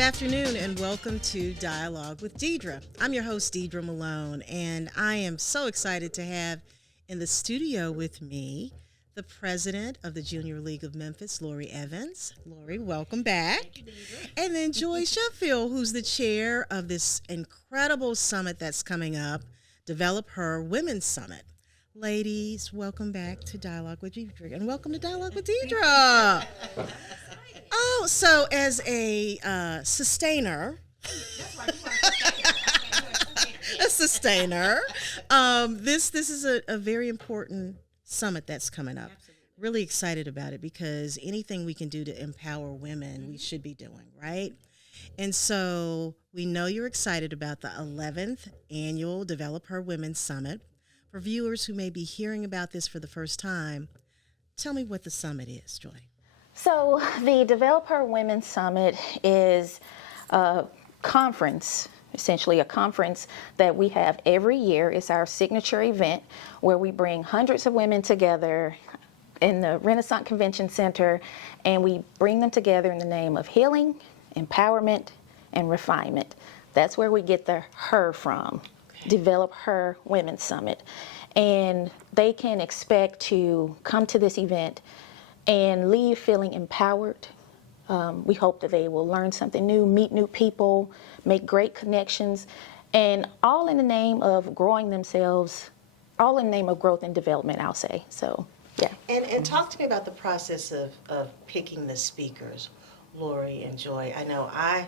afternoon and welcome to Dialogue with Deidre. I'm your host, Deidre Malone, and I am so excited to have in the studio with me the president of the Junior League of Memphis, Lori Evans. Lori, welcome back. Thank you, Deidre. And then Joy Sheffield, who's the chair of this incredible summit that's coming up, Develop Her Women's Summit. Ladies, welcome back to Dialogue with Deidre, and welcome to Dialogue with Deidre. Oh, so as a sustainer, this is a very important summit that's coming up. Absolutely. Really excited about it because anything we can do to empower women, we should be doing, right? And so we know you're excited about the 11th annual Develop Her Women's Summit. For viewers who may be hearing about this for the first time, tell me what the summit is, Joy. So the Develop Her Women's Summit is a conference, essentially a conference that we have every year. It's our signature event where we bring hundreds of women together in the Renaissance Convention Center, and we bring them together in the name of healing, empowerment, and refinement. That's where we get the her from. Develop Her Women's Summit. And they can expect to come to this event and leave feeling empowered. We hope that they will learn something new, meet new people, make great connections, and all in the name of growing themselves, all in the name of growth and development, I'll say. So, yeah. And talk to me about the process of picking the speakers, Lori and Joy. I know I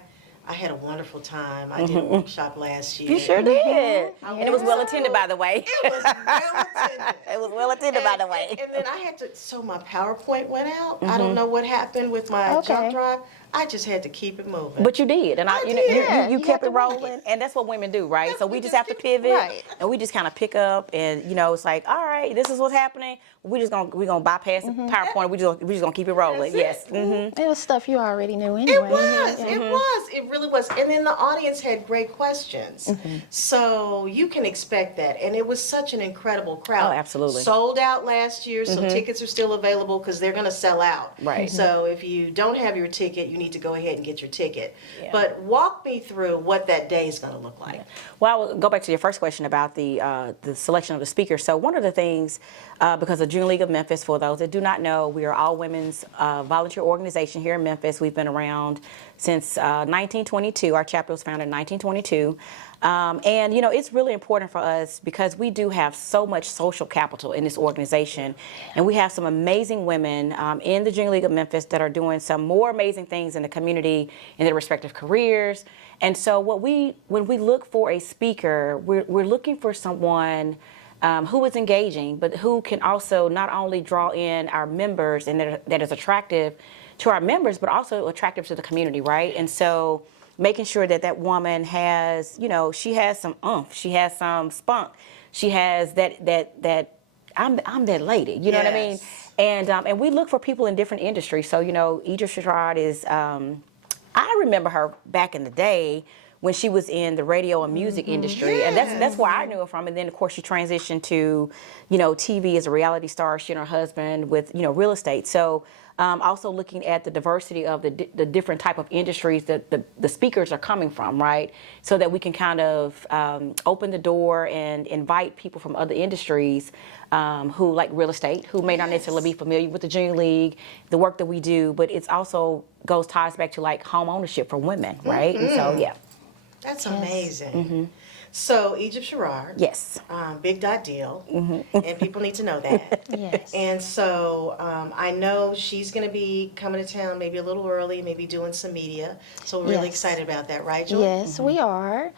had a wonderful time. I did a workshop last year. You sure did. And it was well attended, by the way. It was well attended. It was well attended, by the way. And then I had to, so my PowerPoint went out. I don't know what happened with my jump drive. I just had to keep it moving. But you did, and you kept it rolling, and that's what women do, right? Yes, so we just have to pivot, right. and we just kind of pick up, and it's like, all right, this is what's happening. We're gonna bypass the PowerPoint. We just gonna keep it rolling. Yes. It was stuff you already knew anyway. It really was. And then the audience had great questions. So you can expect that. And it was such an incredible crowd. Oh, absolutely. Sold out last year, so tickets are still available because they're going to sell out. Right. So if you don't have your ticket, you need to go ahead and get your ticket. Yeah. But walk me through what that day is going to look like. Well, I will go back to your first question about the selection of the speakers. So one of the things, because the Junior League of Memphis, for those that do not know, we are all women's volunteer organization here in Memphis. We've been around since 1922. Our chapter was founded in 1922. And, it's really important for us because we do have so much social capital in this organization. And we have some amazing women in the Junior League of Memphis that are doing some more amazing things in the community in their respective careers. And so when we look for a speaker, we're looking for someone who is engaging, but who can also not only draw in our members and that is attractive to our members, but also attractive to the community, right? And so making sure that woman has, she has some oomph, she has some spunk, she has that I'm that lady, you know what I mean? And we look for people in different industries. So, Idris Sherrod is, I remember her back in the day when she was in the radio and music industry, and that's where I knew her from. And then, of course, she transitioned to, TV as a reality star. She and her husband with, real estate. So also looking at the diversity of the different type of industries that the speakers are coming from, right? So that we can kind of open the door and invite people from other industries who like real estate, who may not necessarily be familiar with the Junior League, the work that we do, but it's also ties back to like home ownership for women, right? And so, yeah. That's amazing. So Egypt Sherrard. Yes. Big dot deal. And people need to know that. Yes. And so I know she's going to be coming to town maybe a little early, maybe doing some media. So we're really excited about that, right, Joy? Yes, we are.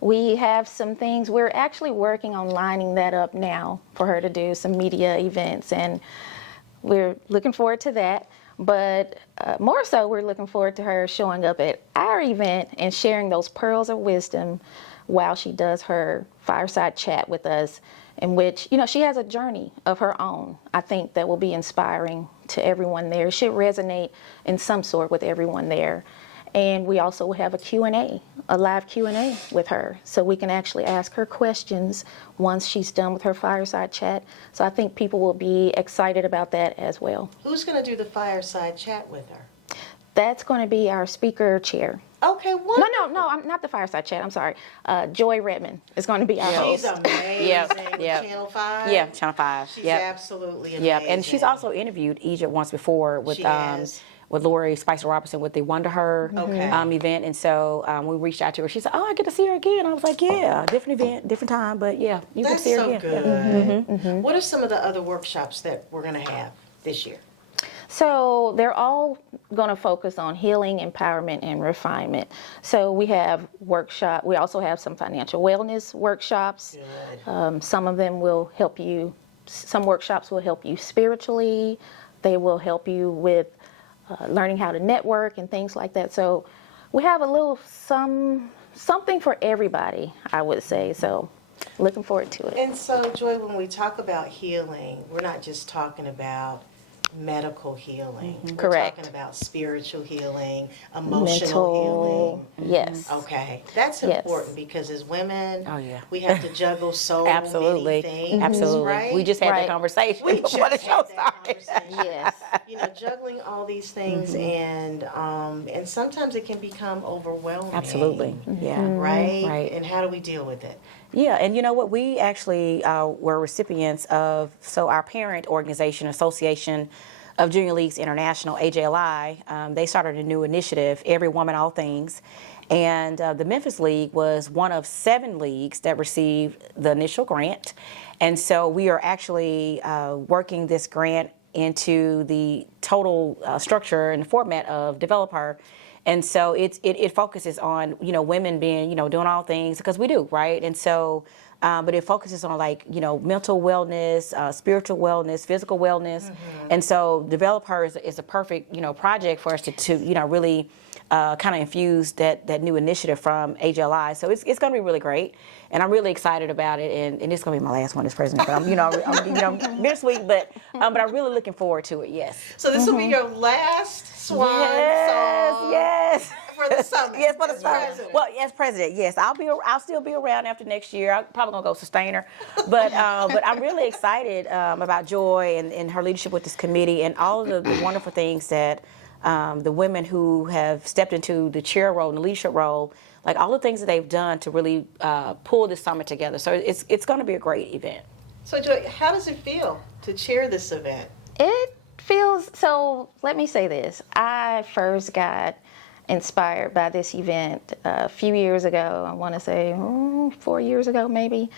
We have some things. We're actually working on lining that up now for her to do some media events, and we're looking forward to that. But more so, we're looking forward to her showing up at our event and sharing those pearls of wisdom while she does her fireside chat with us, in which, she has a journey of her own. I think that will be inspiring to everyone there. It should resonate in some sort with everyone there. And we also will have a Q&A, a live Q&A with her, so we can actually ask her questions once she's done with her fireside chat. So I think people will be excited about that as well. Who's going to do the fireside chat with her? That's going to be our speaker chair. Okay, what? No, I'm not the fireside chat. I'm sorry. Joy Redmond is going to be our She's host. amazing. Yep. Channel 5. Yeah, Channel 5. She's Yep. absolutely amazing. Yep, and she's also interviewed Egypt once before with She has. with Lori Spicer Robertson with the Wonder Her event, and so we reached out to her. She said, "Oh, I get to see her again." I was like, "Yeah, different event, different time, but yeah, you That's can see her so again." good. What are some of the other workshops that we're going to have this year? So they're all going to focus on healing, empowerment, and refinement. So we have workshop. We also have some financial wellness workshops. Good. Some of them will help you. Some workshops will help you spiritually. They will help you with learning how to network and things like that. So we have a little something for everybody, I would say. So looking forward to it. And so, Joy, when we talk about healing, we're not just talking about medical healing. We're Correct. talking about spiritual healing, emotional healing. Yes. Okay, that's Yes. important because as women, Oh, yeah. we have to juggle so Absolutely, many things. absolutely. Right? We just had Right. that conversation We just before the had show that started. conversation. Yes. You know, juggling all these things, and sometimes it can become overwhelming. Absolutely, yeah. Right. Right. And how do we deal with it? Yeah, and you know what? We actually were recipients of, so our parent organization, Association of Junior Leagues International, AJLI, they started a new initiative, Every Woman, All Things. And the Memphis League was one of 7 leagues that received the initial grant. And so we are actually working this grant into the total structure and format of Developer. And so it focuses on, you know, women being, you know, doing all things, because we do, right? And so, but it focuses on, like, you know, mental wellness, spiritual wellness, physical wellness. And so Developer is a perfect, you know, project for us to you know, really kind of infuse that new initiative from AJLI. So it's going to be really great. And I'm really excited about it. And it's going to be my last one as president. But I'm bittersweet, but I'm really looking forward to it, yes. So this will be your last swan song Yes. for the summit. Yes, for the as summit. president. Well, yes, president. Yes, I'll still be around after next year. I'm probably gonna go sustainer, but I'm really excited about Joy and her leadership with this committee and all of the wonderful things that the women who have stepped into the chair role and the leadership role, like all the things that they've done to really pull this summit together. So it's going to be a great event. So Joy, how does it feel to chair this event? It feels so. Let me say this. I first got inspired by this event a few years ago. I want to say 4 years ago, maybe.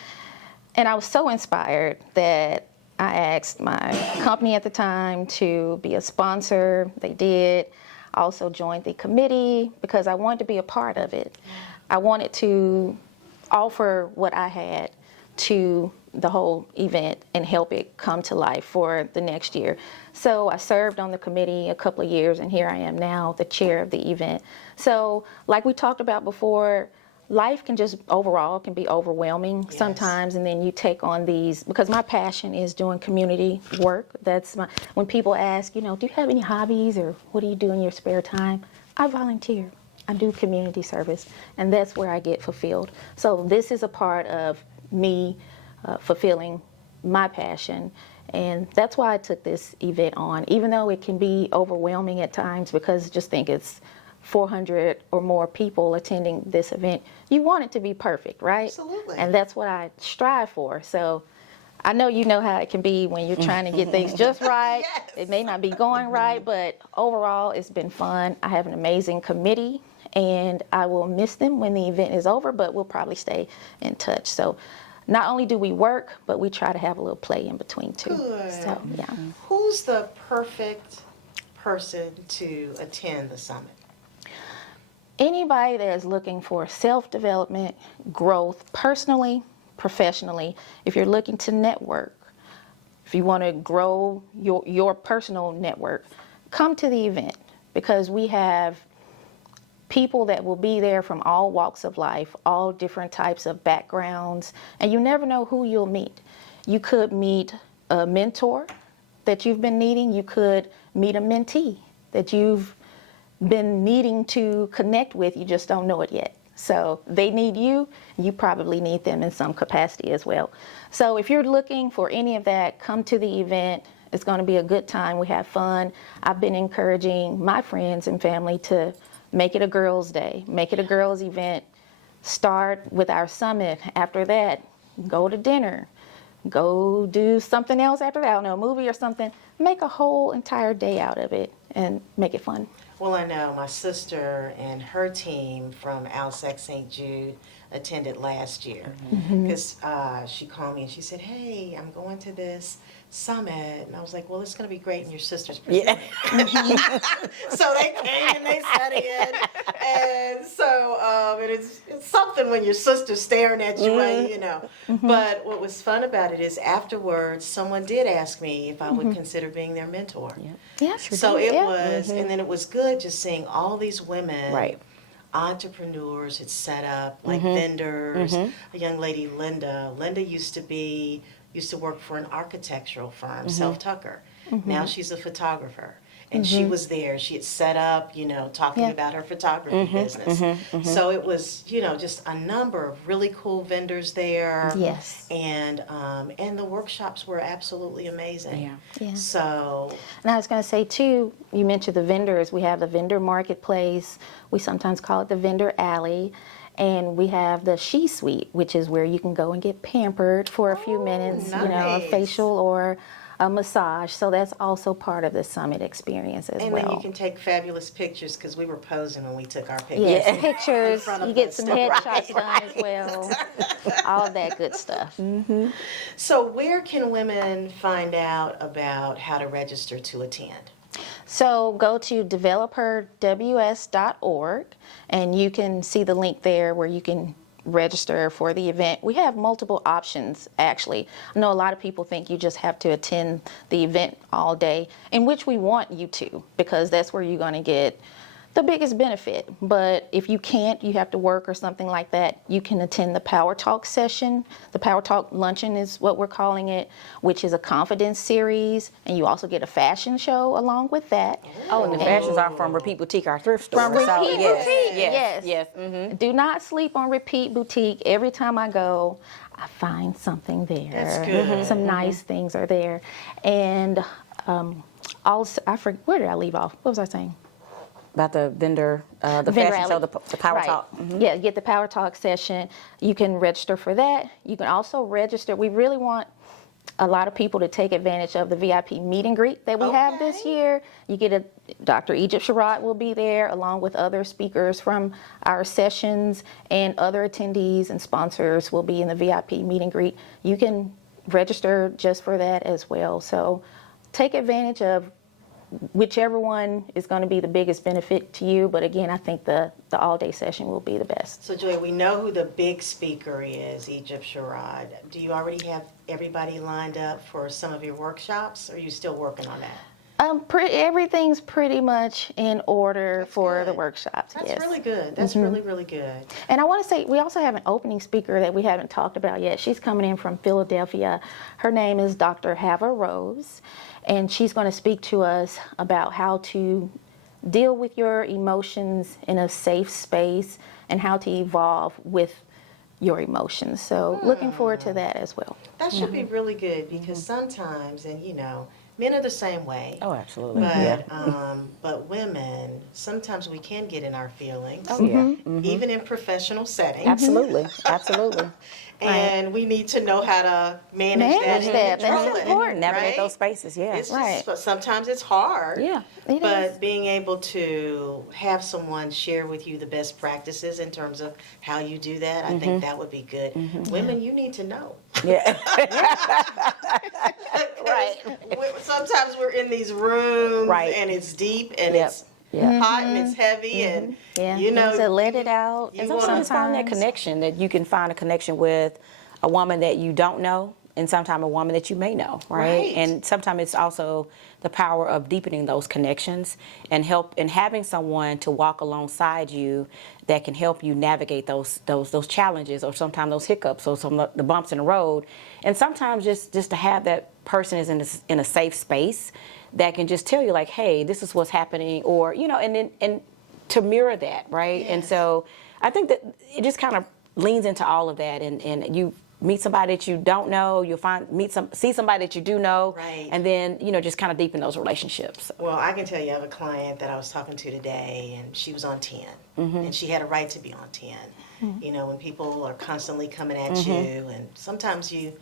And I was so inspired that I asked my company at the time to be a sponsor. They did. I also joined the committee because I wanted to be a part of it. I wanted to offer what I had to the whole event and help it come to life for the next year. So I served on the committee a couple of years, and here I am now, the chair of the event. So like we talked about before, life can just overall can be overwhelming sometimes, and then you take on these, because my passion is doing community work. That's my, when people ask, you know, do you have any hobbies or what do you do in your spare time? I volunteer. I do community service, and that's where I get fulfilled. So this is a part of me fulfilling my passion, and that's why I took this event on, even though it can be overwhelming at times, because just think it's 400 or more people attending this event. You want it to be perfect, right? Absolutely. And that's what I strive for. So I know you know how it can be when you're trying to get things just right. Yes. It may not be going right, but overall it's been fun. I have an amazing committee, and I will miss them when the event is over, but we'll probably stay in touch. So not only do we work, but we try to have a little play in between too. Good. So yeah. Who's the perfect person to attend the summit? Anybody that is looking for self-development, growth, personally, professionally, if you're looking to network, if you want to grow your personal network, come to the event, because we have people that will be there from all walks of life, all different types of backgrounds, and you never know who you'll meet. You could meet a mentor that you've been needing. You could meet a mentee that you've been needing to connect with. You just don't know it yet. So they need you. You probably need them in some capacity as well. So if you're looking for any of that, come to the event. It's going to be a good time. We have fun. I've been encouraging my friends and family to make it a girls' day, make it a girls' event. Start with our summit. After that, go to dinner. Go do something else after that, I don't know, a movie or something. Make a whole entire day out of it and make it fun. Well, I know my sister and her team from Alsec St. Jude attended last year because she called me and she said, hey, I'm going to this summit. And I was like, well, it's going to be great and your sister's presenting. Yeah. So they came and they sat in. And so it's something when your sister's staring at you, you know. But what was fun about it is afterwards, someone did ask me if I would consider being their mentor. Yeah, sure. So it was, and then it was good just seeing all these women. Right. Entrepreneurs had set up like vendors. A young lady, Linda used to work for an architectural firm, Self Tucker. Now she's a photographer. And she was there. She had set up, you know, talking about her photography business. So it was, you know, just a number of really cool vendors there. Yes. And the workshops were absolutely amazing. Yeah. So. And I was going to say, too, you mentioned the vendors. We have the vendor marketplace. We sometimes call it the vendor alley. And we have the She Suite, which is where you can go and get pampered for a few minutes, nice. You know, a facial or a massage. So that's also part of the summit experience as And well. then you can take fabulous pictures because we were posing when we took our pictures. Yes, pictures. front of You get us. some headshots done as well. All of that good stuff. So where can women find out about how to register to attend? So go to developerws.org and you can see the link there where you can register for the event. We have multiple options, actually. I know a lot of people think you just have to attend the event all day, in which we want you to, because that's where you're going to get the biggest benefit. But if you can't, you have to work or something like that, you can attend the Power Talk session. The Power Talk Luncheon is what we're calling it, which is a confidence series, and you also get a fashion show along with that. Oh, and the fashions are from Repeat Boutique, our thrift store. From Repeat Boutique, yes. yes. Do not sleep on Repeat Boutique. Every time I go, I find something there. That's good. Some nice things are there. And also, I forget, where did I leave off? What was I saying? About the vendor, the Vendor fashion show, alley. the Power Right. Talk. Yeah, get the Power Talk session. You can register for that. You can also register. We really want a lot of people to take advantage of the VIP meet and greet that we have this year. You get Dr. Egypt Sherrod will be there along with other speakers from our sessions, and other attendees and sponsors will be in the VIP meet and greet. You can register just for that as well. So take advantage of whichever one is going to be the biggest benefit to you. But again, I think the all-day session will be the best. So Joy, we know who the big speaker is, Egypt Sherrod. Do you already have everybody lined up for some of your workshops, or are you still working on that? Everything's pretty much in order for the good. workshops. That's yes. really good. That's really, really good. And I want to say, we also have an opening speaker that we haven't talked about yet. She's coming in from Philadelphia. Her name is Dr. Hava Rose, and she's going to speak to us about how to deal with your emotions in a safe space and how to evolve with your emotions. So looking forward to that as well. That should be really good because sometimes, and you know, men are the same way. Oh, absolutely. But women, sometimes we can get in our feelings. Oh, yeah. Even in professional settings. Absolutely. Absolutely. And we need to know how to manage that and that. control That's it, Important. Navigate right? those spaces, yeah. It's Right. just, sometimes it's hard. Yeah. It But is. being able to have someone share with you the best practices in terms of how you do that, I think that would be good. Women, you need to know. Yeah. Right. Sometimes we're in these rooms Right. and it's deep and Yep. it's Yeah. hot and it's heavy and Yeah. you know to let it out. you And wanna- sometimes find that connection, that you can find a connection with a woman that you don't know, and sometimes a woman that you may know, right? Right. And sometimes it's also the power of deepening those connections and having someone to walk alongside you that can help you navigate those challenges, or sometimes those hiccups, or some of the bumps in the road. And sometimes just to have that person is in a safe space that can just tell you, like, hey, this is what's happening, or you know, and to mirror that, right? And Yes. so I think that it just kind of leans into all of that, and you meet somebody that you don't know. You'll see somebody that you do know, Right. and then just kind of deepen those relationships. Well, I can tell you, I have a client that I was talking to today, and she was on 10, and she had a right to be on 10. When people are constantly coming at you, and sometimes you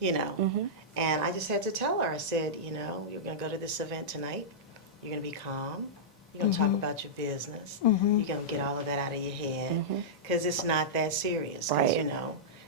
know, and I just had to tell her, I said, you're going to go to this event tonight. You're going to be calm. You're going to talk about your business. You're going to get all of that out of your head, because it's not that serious. 'Cause, Right.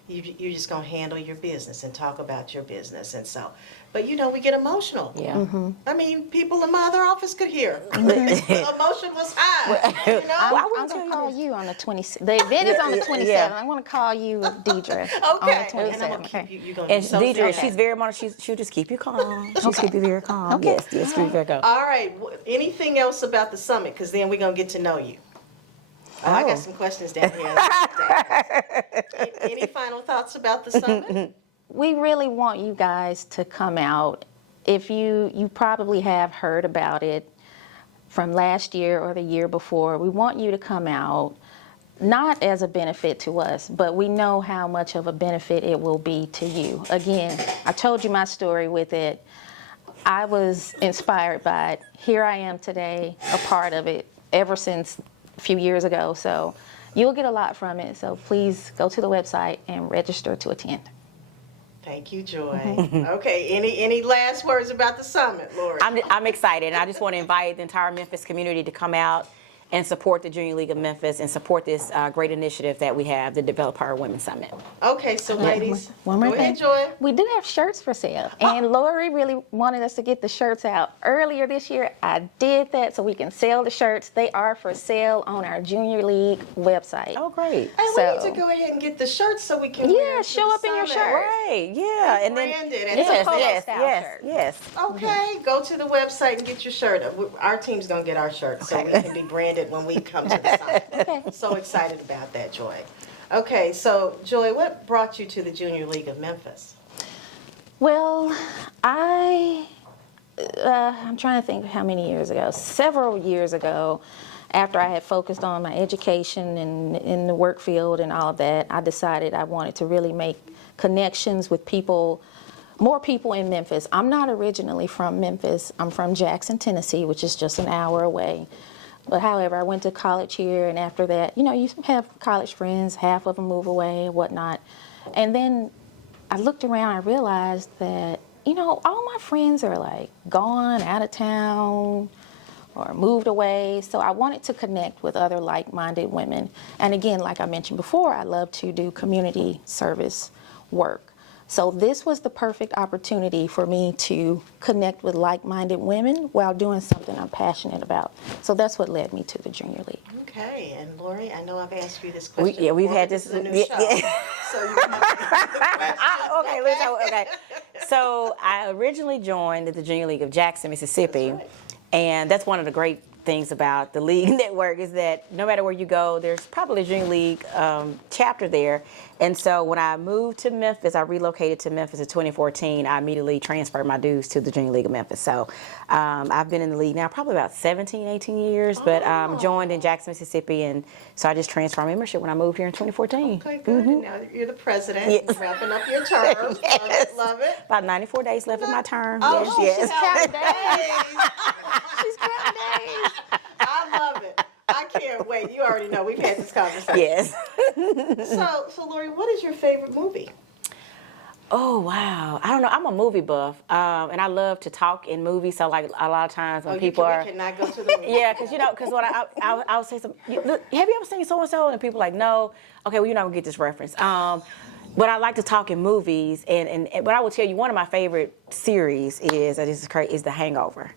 you're just going to handle your business and talk about your business. And so, but we get emotional. Yeah. I mean, people in my other office could hear. The emotion was high. I'm going to call you on the 27th. The event is on the 27th. Yeah. I want to call you, Deidre, Okay. on the And I'm 27th. going to keep Okay. you're going And to be so Deidre, serious. she's very emotional. She'll just keep you calm. She'll keep you very calm. Okay. Yes, keep you very calm. All right. Anything else about the summit? Because then we're going to get to know you. Oh, I got some questions down here. Any final thoughts about the summit? We really want you guys to come out. If you probably have heard about it from last year or the year before, we want you to come out, not as a benefit to us, but we know how much of a benefit it will be to you. Again, I told you my story with it. I was inspired by it. Here I am today, a part of it, ever since a few years ago. So you'll get a lot from it. So please go to the website and register to attend. Thank you, Joy. Okay, any last words about the summit, Lori? I'm excited, and I just want to invite the entire Memphis community to come out and support the Junior League of Memphis and support this great initiative that we have, the Develop Our Women Summit. Okay, so ladies, One more go ahead, thing. Joy. We do have shirts for sale, and Lori really wanted us to get the shirts out earlier this year. I did that so we can sell the shirts. They are for sale on our Junior League website. Oh, great. And So- we need to go ahead and get the shirts so we can wear Yeah, them to show the up in your summit. shirt. Right, yeah. And then, Branded and It's a yes, polo yes, style yes, shirt. yes. Okay, go to the website and get your shirt. Our team's gonna get our shirts so we can be branded when we come to the summit. Okay. So excited about that, Joy. Okay, so Joy, what brought you to the Junior League of Memphis? Well, I'm trying to think how many years ago. Several years ago, after I had focused on my education and in the work field and all of that, I decided I wanted to really make connections with people, more people in Memphis. I'm not originally from Memphis. I'm from Jackson, Tennessee, which is just an hour away. But however, I went to college here, and after that, you have college friends, half of them move away and whatnot. And then I looked around, I realized that, all my friends are like gone, out of town, or moved away. So I wanted to connect with other like-minded women. And again, like I mentioned before, I love to do community service work. So this was the perfect opportunity for me to connect with like-minded women while doing something I'm passionate about. So that's what led me to the Junior League. Okay, and Lori, I know I've asked you this question. Yeah, we've before, had but this. is a new Yeah, show. yeah. So you have Okay. So I originally joined the Junior League of Jackson, Mississippi, That's right. and that's one of the great things about the league network is that no matter where you go, there's probably a Junior League chapter there. And so when I moved to Memphis, I relocated to Memphis in 2014. I immediately transferred my dues to the Junior League of Memphis. So I've been in the league now probably about 17, 18 years, but joined in Jackson, Mississippi, and so I just transferred my membership when I moved here in 2014. Okay, good. And now you're the president, Yes. wrapping up your term. Yes. Love it. About 94 days left in my term. Oh, yes, she's yes. counting days. She's counting days. I love it. I can't wait. You already know we've had this conversation. Yes. So Lori, what is your favorite movie? Oh, wow. I don't know. I'm a movie buff, and I love to talk in movies. So, like, a lot of times when people we are... cannot go to the movie. Yeah, because when I'll say something, have you ever seen so-and-so? And people are like, no. Okay, well, you're not going to get this reference. But I like to talk in movies, but I will tell you, one of my favorite series is The Hangover.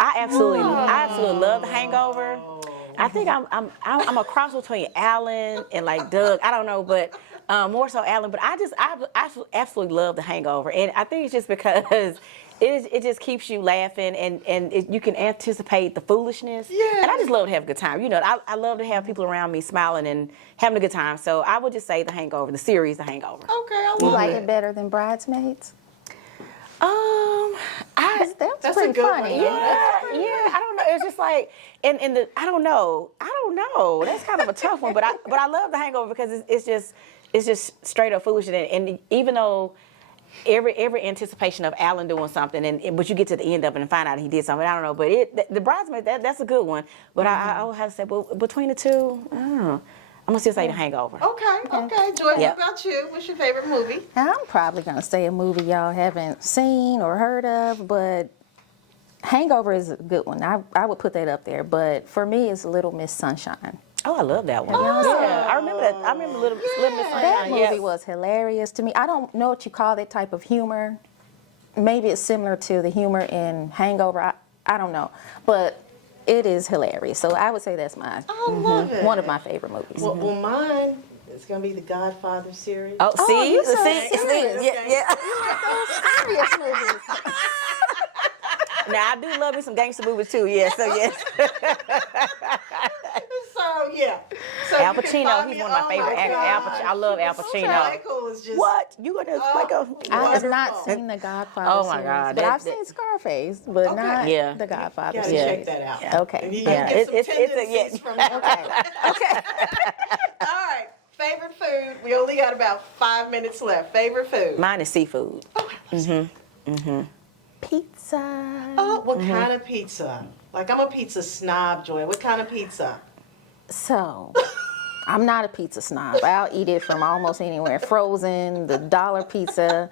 I absolutely love The Hangover. I think I'm a cross between Alan and like Doug. I don't know, but more so Alan. But I absolutely love The Hangover, and I think it's just because it just keeps you laughing, and you can anticipate the foolishness. Yeah. And I just love to have a good time. I love to have people around me smiling and having a good time. So I would just say The Hangover, the series The Hangover. Okay, I You love like it. it better than Bridesmaids? That's That's a pretty good one, funny. though. Yeah, I don't know. It's just like, I don't know. That's kind of a tough one, but I love The Hangover because it's just, it's just straight up foolish. And even though every anticipation of Alan doing something, but you get to the end of it and find out he did something. I don't know, but the bridesmaid, that's a good one. But I would have to say, but between the two, I don't know. I'm gonna still say The Hangover. Okay. Joy, Yep. what about you? What's your favorite movie? I'm probably gonna say a movie y'all haven't seen or heard of, but Hangover is a good one. I would put that up there. But for me, it's Little Miss Sunshine. Oh, I love that one. Oh. Yeah, I remember that. I remember Little Miss Sunshine. That movie yeah. was hilarious to me. I don't know what you call that type of humor. Maybe it's similar to the humor in Hangover. I don't know, but it is hilarious. So I would say that's mine. I love it. One of my favorite movies. Well, mine is going to be the Godfather series. Oh, see, you so see, serious. yeah. Serious movies. Now I do love me some gangster movies too. Yeah, so yeah. So, yeah. So Al you can Pacino, find he's me- one of my oh favorite actors. gosh. I love Al Pacino. Michael is just... What? You gonna like a? I have not Wonderful. seen The Godfather Oh, my series, God, but that- I've seen Scarface, but Okay. not Yeah. The Godfather Gotta series. check that out. Yeah. Okay. And you Yeah, get some it's a- tendencies from that. Okay. All right. Favorite food. We only got about 5 minutes left. Favorite food. Mine is seafood. Pizza. Oh, what kind of pizza? Like, I'm a pizza snob, Joy. What kind of pizza? So, I'm not a pizza snob. I'll eat it from almost anywhere. Frozen, the dollar pizza.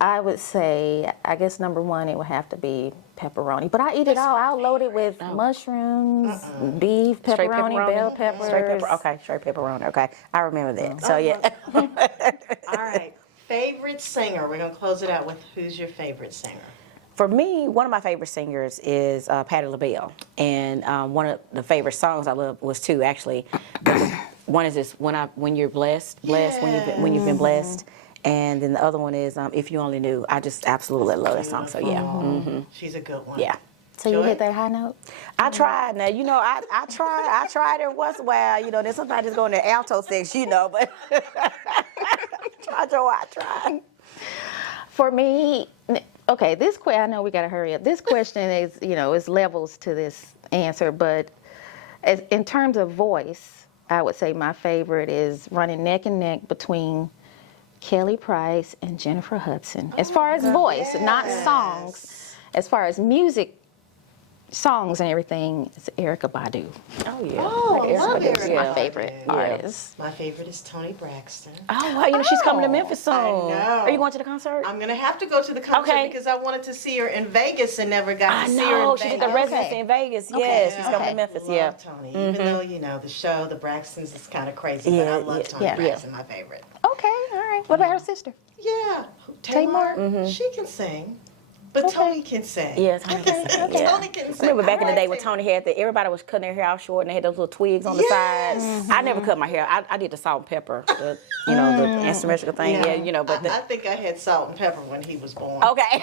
I would say, I guess number one, it would have to be pepperoni. But I eat it all. I'll load it with mushrooms, beef, Straight pepperoni, bell peppers. Straight pepper. Okay, straight pepperoni. Okay, I remember that. So yeah. All right. Favorite singer. We're going to close it out with who's your favorite singer? For me, one of my favorite singers is Patti LaBelle, and one of the favorite songs I love was two actually. One is this when you're blessed, when you've been blessed, and then the other one is If You Only Knew. I just absolutely love that song. So yeah, She's a good one. yeah. So you Joy? hit that high note? I tried. Now I tried every once in a while. Then sometimes I just go in the alto section, but I tried. For me, okay, I know we got to hurry up. This question is, is levels to this answer, but in terms of voice, I would say my favorite is running neck and neck between Kelly Price and Jennifer Hudson. As far as voice, not songs. As far as music, songs and everything, it's Erykah Badu. Oh yeah. Oh, I love Erykah Badu is my Erykah favorite Badu. artist. My favorite is Toni Braxton. Oh, wow, she's coming to Memphis soon. I know. Are you going to the concert? I'm going to have to go to the concert Okay. because I wanted to see her in Vegas and never got I to see her in know. Vegas. She did the residency in Vegas. Yes, she's coming to Memphis. Love Yeah. Toni. Even though, the show, the Braxtons, is kind of crazy, but I love Toni yeah. Braxton, my favorite. Okay, all right. What about her sister? Yeah. Tamar? She can sing. But Toni can sing. Yeah, Toni can sing. Yeah. Toni can I sing. remember back in the I day like when Tamar. Toni had everybody was cutting their hair out short and they had those little twigs on the Yes. sides. I never cut my hair. I did the salt and pepper, the asymmetrical thing. Yeah, but I think I had salt and pepper when he was born. okay.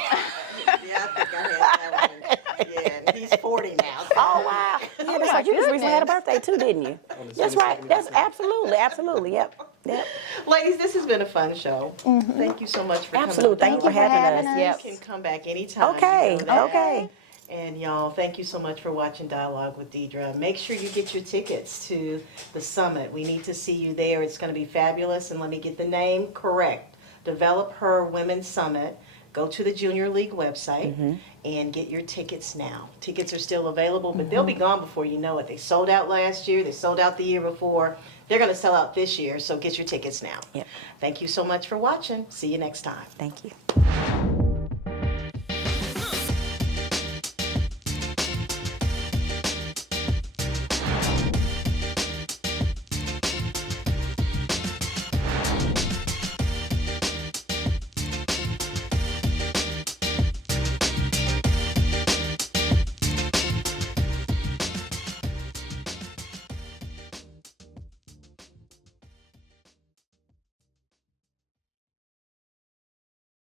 Yeah, I think I had that one. Yeah, and he's 40 now. So. Oh wow. Yeah, that's right. You just recently had a birthday too, didn't you? That's right. That's absolutely. Yep. Ladies, this has been a fun show. Thank you so much for Absolutely. coming. Thank you for having us. Yep. You can come back anytime. Okay. you know that. Okay. And y'all, thank you so much for watching Dialogue with Deidre. Make sure you get your tickets to the summit. We need to see you there. It's going to be fabulous. And let me get the name correct. Develop Her Women's Summit. Go to the Junior League website and get your tickets now. Tickets are still available, but they'll be gone before you know it. They sold out last year. They sold out the year before. They're going to sell out this year, so get your tickets now. Yep. Thank you so much for watching. See you next time. Thank you.